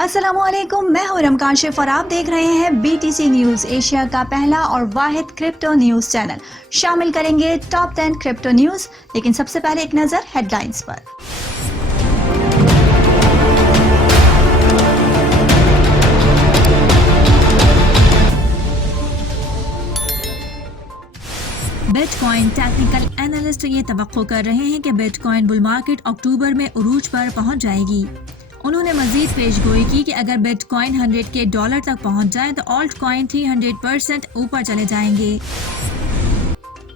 अस्सलामुअलैकुम, मैं हूं रमकाशिफ और आप देख रहे हैं BTC न्यूज, एशिया का पहला और वाहिद क्रिप्टो न्यूज चैनल। शामिल करेंगे टॉप 10 क्रिप्टो न्यूज, लेकिन सबसे पहले एक नजर हेडलाइंस पर। बिटकॉइन टेक्निकल एनालिस्ट ये तवक्को कर रहे हैं कि बिटकॉइन बुल मार्केट अक्टूबर में उरूज पर पहुंच जाएगी। उन्होंने मजीद पेशगोई की कि अगर बिटकॉइन $100 तक पहुंच जाए तो ऑल्ट कॉइन 300% ऊपर चले जाएंगे।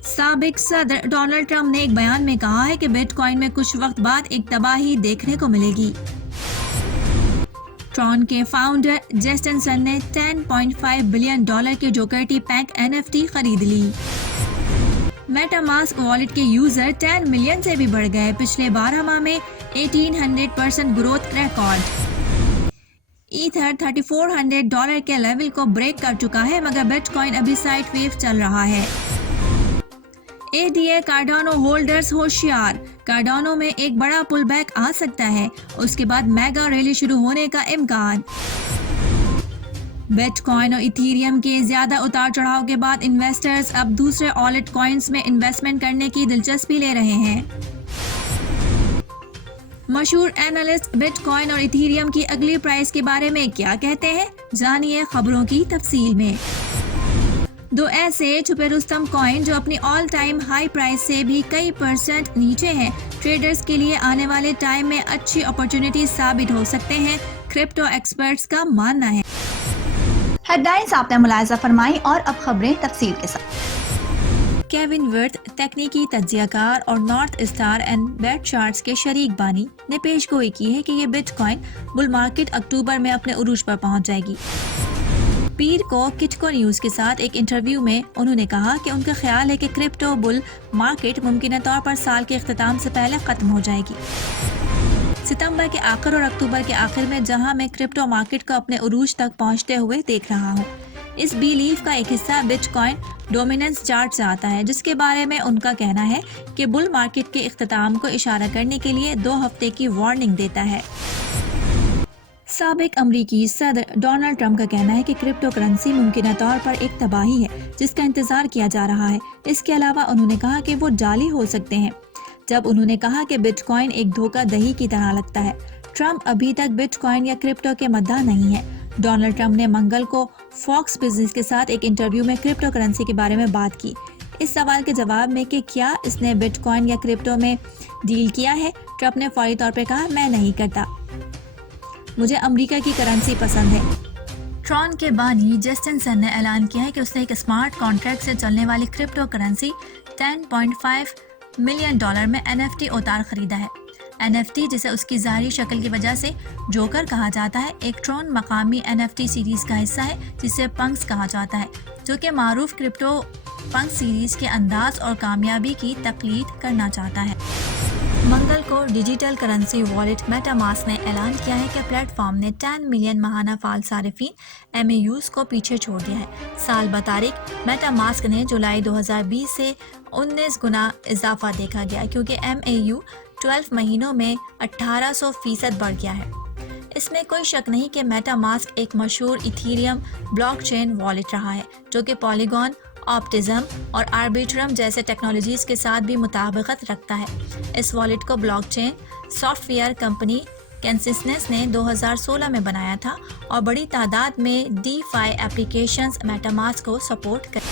साबिक सदर डोनाल्ड ट्रंप ने एक बयान में कहा है कि बिटकॉइन में कुछ वक्त बाद एक तबाही देखने को मिलेगी। ट्रॉन के फाउंडर जेस्टन सन ने $10.5 बिलियन के जोकर्टी पैक NFT खरीद ली। मेटामास्क वॉलेट के यूजर 10 मिलियन से भी बढ़ गए। पिछले 12 माह में 1800% ग्रोथ रिकॉर्ड। ईथर $3400 के लेवल को ब्रेक कर चुका है, मगर बिटकॉइन अभी साइड वेव चल रहा है। ADA कार्डानो होल्डर्स होशियार, कार्डानो में एक बड़ा पुल बैक आ सकता है, उसके बाद मेगा रैली शुरू होने का इम्कान। बिटकॉइन और इथेरियम के ज्यादा उतार चढ़ाव के बाद इन्वेस्टर्स अब दूसरे ऑलेट कॉइन्स में इन्वेस्टमेंट करने की दिलचस्पी ले रहे हैं। मशहूर एनालिस्ट बिटकॉइन और इथेरियम की अगली प्राइस के बारे में क्या कहते हैं, जानिए खबरों की तफसील में। दो ऐसे छुपे रुस्तम कॉइन जो अपनी ऑल टाइम हाई प्राइस से भी कई % नीचे हैं, ट्रेडर्स के लिए आने वाले टाइम में अच्छी अपॉर्चुनिटी साबित हो सकते हैं, क्रिप्टो एक्सपर्ट्स का मानना है। हेडलाइंस आपने मुलाहिजा फरमाई और अब खबरें तफसील के साथ। केविन वर्थ, तकनीकी तज्जियाकार और north star and bet charts के शरीक बानी, ने पेशगोई की है कि ये बिटकॉइन बुल मार्केट अक्टूबर में अपने उरूज पर पहुंच जाएगी। पीर को किटको न्यूज के साथ एक इंटरव्यू में उन्होंने कहा कि उनका ख्याल है कि क्रिप्टो बुल मार्केट मुमकिन तौर पर साल के इख्तिताम से पहले खत्म हो जाएगी। सितंबर के आखिर और अक्टूबर के आखिर में जहां मैं क्रिप्टो मार्केट को अपने उरूज तक पहुंचते हुए देख रहा हूं। इस बिलीफ का एक हिस्सा बिटकॉइन डोमिनेंस चार्ट से आता है, जिसके बारे में उनका कहना है कि बुल मार्केट के इख्तिताम को इशारा करने के लिए 2 हफ्ते की वार्निंग देता है। साबिक अमरीकी सदर डोनाल्ड ट्रंप का कहना है कि क्रिप्टो करेंसी मुमकिन तौर पर एक तबाही है जिसका इंतजार किया जा रहा है। इसके अलावा उन्होंने कहा कि वो जाली हो सकते हैं। जब उन्होंने कहा कि बिटकॉइन एक धोखाधड़ी की तरह लगता है, ट्रंप अभी तक बिटकॉइन या क्रिप्टो के मद्दा नहीं है। डोनाल्ड ट्रंप ने मंगल को फॉक्स बिजनेस के साथ एक इंटरव्यू में क्रिप्टो करेंसी के बारे में बात की। इस सवाल के जवाब में कि क्या इसने बिटकॉइन या क्रिप्टो में डील किया है, ट्रंप ने फौरी तौर पर कहा, मैं नहीं करता, मुझे अमेरिका की करेंसी पसंद है। ट्रॉन के बानी जेस्टन सन ने ऐलान किया है कि उसने एक स्मार्ट कॉन्ट्रैक्ट से चलने वाली क्रिप्टो करेंसी $10.5 मिलियन में NFT अवतार खरीदा है। NFT, जिसे उसकी ज़ाहिरी शक्ल की वजह से जोकर कहा जाता है, एक ट्रॉन मकामी NFT सीरीज का हिस्सा है जिसे पंक्स कहा जाता है, जो कि मारूफ क्रिप्टो पंक सीरीज के अंदाज और कामयाबी की तकलीद करना चाहता है। मंगल को डिजिटल करेंसी वॉलेट मेटामास्क ने ऐलान किया है कि प्लेटफॉर्म ने 10 मिलियन माहाना फाल सारिफीन MAUs को पीछे छोड़ दिया है। साल बतारीख मेटामास्क ने जुलाई 2020 से 19 गुना इजाफा देखा गया, क्योंकि MAU 12 महीनों में 1800% बढ़ गया है। इसमें कोई शक नहीं कि मेटामास्क एक मशहूर इथेरियम ब्लॉकचेन वॉलेट रहा है, जो कि पॉलीगॉन, ऑप्टिज्म और आर्बिट्रम जैसे टेक्नोलॉजीज के साथ भी मुताबिकत रखता है। इस वॉलेट को ब्लॉकचेन सॉफ्टवेयर कंपनी कंसिस्टेंस ने 2016 में बनाया था और बड़ी तादाद में DeFi एप्लीकेशंस मेटामास्क को सपोर्ट कर।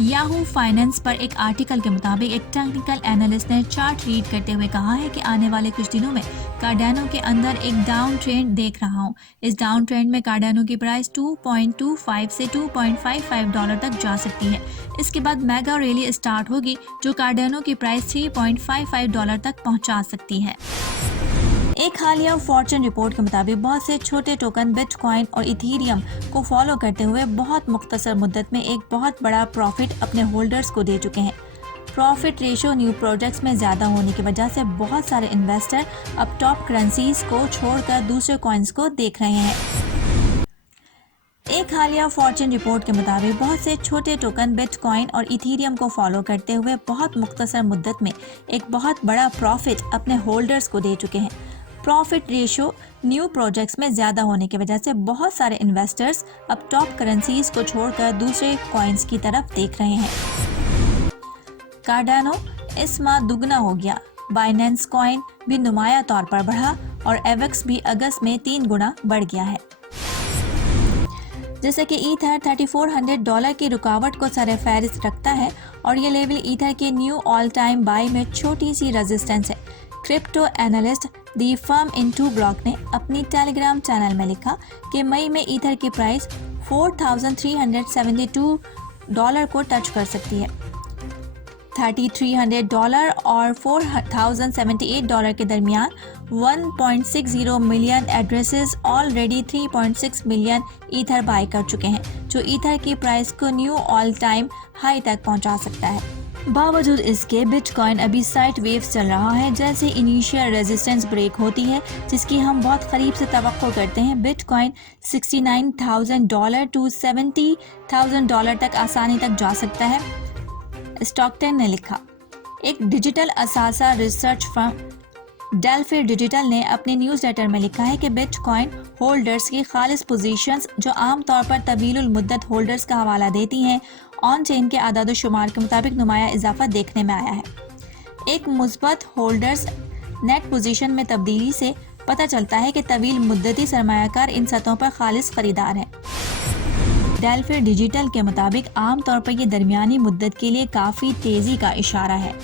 याहू फाइनेंस पर एक आर्टिकल के मुताबिक एक टेक्निकल एनालिस्ट ने चार्ट रीड करते हुए कहा है कि आने वाले कुछ दिनों में कार्डानो के अंदर एक डाउन ट्रेंड देख रहा हूं। इस डाउन ट्रेंड में कार्डानो की प्राइस $2.25 से $2.55 तक जा सकती है। इसके बाद मेगा रैली स्टार्ट होगी जो कार्डानो की प्राइस $3.55 तक पहुंचा सकती है। एक हालिया फॉर्च्यून रिपोर्ट के मुताबिक बहुत से छोटे टोकन बिटकॉइन और इथेरियम को फॉलो करते हुए बहुत मुख्तसर मुद्दत में एक बहुत बड़ा प्रॉफिट अपने होल्डर्स को दे चुके हैं। प्रॉफिट रेशो न्यू प्रोजेक्ट्स में ज़्यादा होने की वजह से बहुत सारे इन्वेस्टर अब टॉप करेंसीज को छोड़कर दूसरे कॉइन्स को देख रहे हैं। एक हालिया फॉर्च्यून रिपोर्ट के मुताबिक बहुत से छोटे टोकन बिटकॉइन और इथेरियम को फॉलो करते हुए बहुत मुख्तसर मुद्दत में एक बहुत बड़ा प्रॉफिट अपने होल्डर्स को दे चुके हैं। प्रॉफिट रेशियो न्यू प्रोजेक्ट्स में ज़्यादा होने की वजह से बहुत सारे इन्वेस्टर्स अब टॉप करेंसीज को छोड़कर दूसरे कॉइन्स की तरफ देख रहे हैं। कार्डानो इस माह दुगना हो गया। बाइनेंस कॉइन भी नुमाया तौर पर बढ़ा और एवेक्स भी अगस्त में 3 गुना बढ़ गया है। जैसे कि ईथर $3400 की रुकावट को सरे फहरिस्त रखता है और ये लेवल ईथर के न्यू ऑल टाइम बाई में छोटी सी रेजिस्टेंस है। क्रिप्टो एनालिस्ट दी फर्म इन 2 ब्लॉक ने अपनी टेलीग्राम चैनल में लिखा कि मई में ईथर की प्राइस $4372 को टच कर सकती है। $3300 और $4078 के दरमियान 1.60 million addresses already 3.6 million ether buy कर चुके हैं, जो ईथर की प्राइस को न्यू ऑल टाइम हाई तक पहुंचा सकता है। बावजूद इसके बिटकॉइन अभी साइड वेव्स चल रहा है। जैसे इनिशियल रेजिस्टेंस ब्रेक होती है, जिसकी हम बहुत करीब से तवक्को करते हैं, बिटकॉइन $69,000 to $70,000 तक आसानी तक जा सकता है। स्टॉकटन ने लिखा। एक डिजिटल असासा रिसर्च फर्म डेल्फी डिजिटल ने अपने न्यूज़लेटर में लिखा है कि बिटकॉइन होल्डर्स की खालिस पोजीशंस, जो आमतौर पर तवीलुल मुद्दत होल्डर्स का हवाला देती हैं, ऑन चेन के आदाद शुमार के मुताबिक नुमाया इजाफा देखने में आया है। एक मुस्बत होल्डर्स नेट पोजीशन में तब्दीली से पता चलता है कि तवील मुद्दती सरमायाकार इन सतहों पर खालिस खरीदार हैं। डेल्फी डिजिटल के मुताबिक आमतौर पर यह दरमियानी मुद्दत के लिए काफ़ी तेज़ी का इशारा है।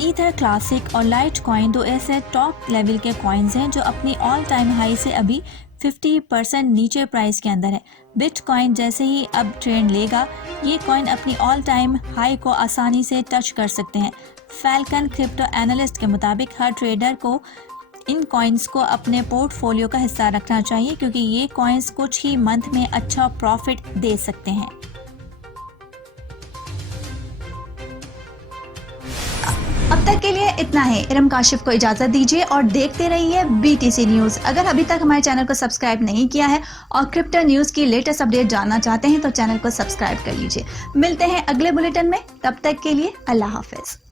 ईथर क्लासिक और लाइट कॉइन 2 ऐसे टॉप लेवल के कॉइन्स हैं जो अपनी ऑल टाइम हाई से अभी 50% नीचे प्राइस के अंदर है। बिटकॉइन जैसे ही अब ट्रेंड लेगा, ये कॉइन अपनी ऑल टाइम हाई को आसानी से टच कर सकते हैं। फैल्कन क्रिप्टो एनालिस्ट के मुताबिक हर ट्रेडर को इन कॉइन्स को अपने पोर्टफोलियो का हिस्सा रखना चाहिए, क्योंकि ये कॉइन्स कुछ ही मंथ में अच्छा प्रॉफिट दे सकते हैं। अब तक के लिए इतना है। इरम काशिफ को इजाजत दीजिए और देखते रहिए BTC न्यूज। अगर अभी तक हमारे चैनल को सब्सक्राइब नहीं किया है और क्रिप्टो न्यूज की लेटेस्ट अपडेट जानना चाहते हैं तो चैनल को सब्सक्राइब कर लीजिए। मिलते हैं अगले बुलेटिन में, तब तक के लिए अल्लाह हाफिज।